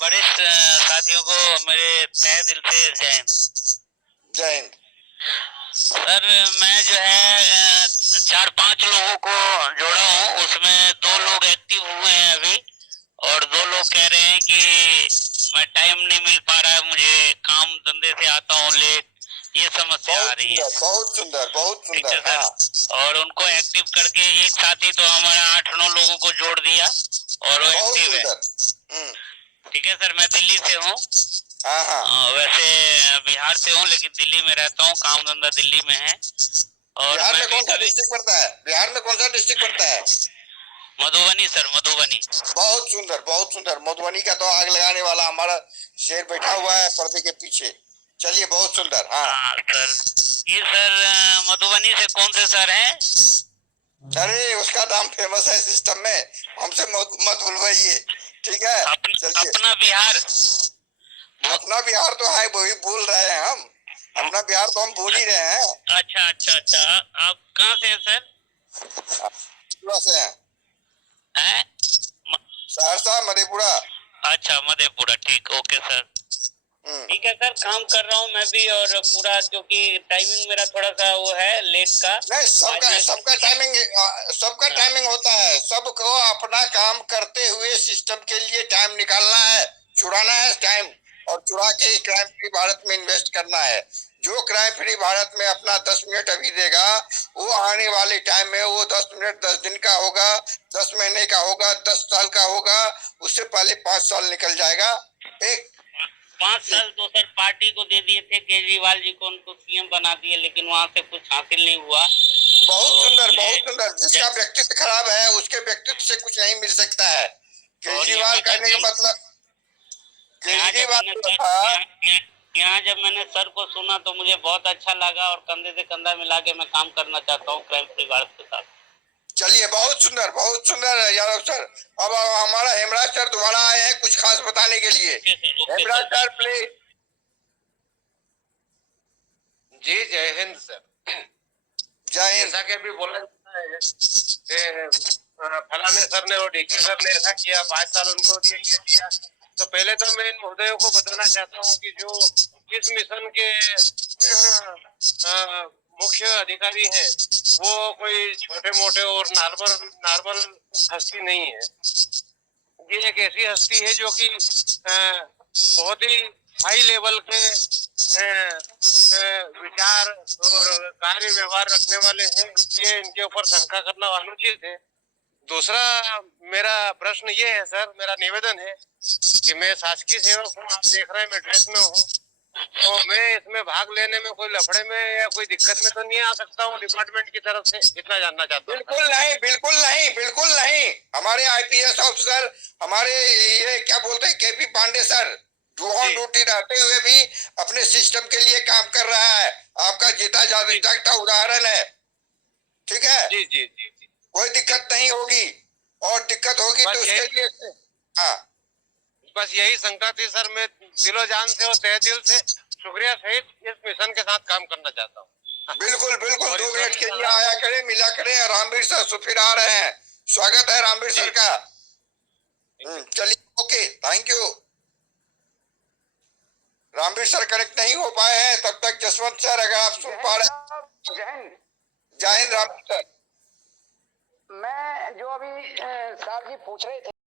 वरिष्ठ साथियों को मेरे तहे दिल से जय हिंद। जय हिंद। सर मैं जो है 4-5 लोगों को जोड़ा हूँ, उसमें 2 लोग एक्टिव हुए हैं अभी और 2 लोग कह रहे हैं कि मैं टाइम नहीं मिल पा रहा है, मुझे काम धंधे से आता हूँ लेट, ये समस्या आ रही है। बहुत सुंदर बहुत ठीक है सुंदर। सर, और उनको एक्टिव करके एक साथी तो हमारा 8-9 लोगों को जोड़ दिया और वो एक्टिव है। ठीक है सर, मैं दिल्ली से हूँ। वैसे बिहार से हूँ लेकिन दिल्ली में रहता हूँ, काम धंधा दिल्ली में है। और बिहार में कौन सा डिस्ट्रिक्ट पड़ता है? बिहार में कौन सा डिस्ट्रिक्ट पड़ता है? मधुबनी सर, मधुबनी। बहुत सुंदर बहुत सुंदर। मधुबनी का तो आग लगाने वाला हमारा शेर बैठा हुआ है पर्दे के पीछे। चलिए बहुत सुंदर। हाँ सर, ये सर मधुबनी से कौन से सर हैं? अरे उसका नाम फेमस है सिस्टम में, हमसे मत बुलवाइए, ठीक है? अपना बिहार, अपना बिहार तो है, वही बोल रहे हैं हम। अपना बिहार तो हम बोल ही रहे हैं। अच्छा अच्छा अच्छा, आप कहाँ से हैं सर? से हैं। सहरसा मधेपुरा। अच्छा मधेपुरा, ठीक, ओके सर। ठीक है सर, काम कर रहा हूँ मैं भी, और पूरा क्योंकि टाइमिंग मेरा थोड़ा सा वो है लेट का। नहीं, सबका टाइमिंग होता है। सबको अपना काम करते हुए सिस्टम के लिए टाइम निकालना है, चुराना है टाइम, और चुरा के क्राइम फ्री भारत में इन्वेस्ट करना है। जो क्राइम फ्री भारत में अपना 10 मिनट अभी देगा, वो आने वाले टाइम में वो 10 मिनट 10 दिन का होगा, 10 महीने का होगा, 10 साल का होगा, उससे पहले 5 साल निकल जाएगा। 5 साल तो सर पार्टी को दे दिए थे, केजरीवाल जी को, उनको सीएम बना दिए, लेकिन वहाँ से कुछ हासिल नहीं हुआ। बहुत सुंदर बहुत सुंदर। जिसका व्यक्तित्व खराब है उसके व्यक्तित्व से कुछ नहीं मिल सकता है। केजरीवाल कहने का मतलब, यहाँ जब मैंने सर को सुना तो मुझे बहुत अच्छा लगा और कंधे से कंधा मिला के मैं काम करना चाहता हूँ क्राइम फ्री भारत के साथ। चलिए बहुत सुंदर यादव सर। अब हमारा हेमराज सर दोबारा आए हैं कुछ खास बताने के लिए। Hemraj sir please. जी जय हिंद सर। जय हिंद। जैसा कि अभी बोला फलाने सर ने और डीके सर ने ऐसा किया, 5 साल उनको दिया, ये दिया। तो पहले तो मैं इन महोदयों को बताना चाहता हूँ कि जो इस मिशन के मुख्य अधिकारी हैं वो कोई छोटे मोटे और नॉर्मल हस्ती नहीं है। ये एक ऐसी हस्ती है जो कि बहुत ही हाई लेवल के विचार और कार्य व्यवहार रखने वाले हैं। ये इनके ऊपर शंका करना अनुचित है। दूसरा मेरा प्रश्न ये है सर, मेरा निवेदन है कि मैं शासकीय सेवक हूँ, आप देख रहे हैं मैं ड्रेस में हूँ, तो मैं इसमें भाग लेने में कोई लफड़े में या कोई दिक्कत में तो नहीं आ सकता हूँ डिपार्टमेंट की तरफ से? इतना जानना चाहता हूँ। बिल्कुल नहीं बिल्कुल नहीं बिल्कुल नहीं। हमारे आईपीएस ऑफिसर, हमारे ये क्या बोलते हैं KP Pandey sir, on duty रहते हुए भी अपने सिस्टम के लिए काम कर रहा है। आपका जीता जागता उदाहरण है, ठीक है? जी जी जी जी। कोई दिक्कत नहीं होगी, और दिक्कत होगी तो उसके लिए हाँ बस यही शंका थी सर। मैं दिलो जान से और तहे दिल से शुक्रिया सहित इस मिशन के साथ काम करना चाहता हूँ। बिल्कुल बिल्कुल। 2 मिनट के लिए आया करें, मिला करें। रामवीर सर सुफिर आ रहे हैं, स्वागत है रामवीर सर का। चलिए okay, thank you. Ramveer sir connect नहीं हो पाए हैं, तब तक जसवंत सर अगर आप सुन पा रहे हैं। जय हिंद रामवीर सर। मैं जो अभी साहब जी पूछ रहे थे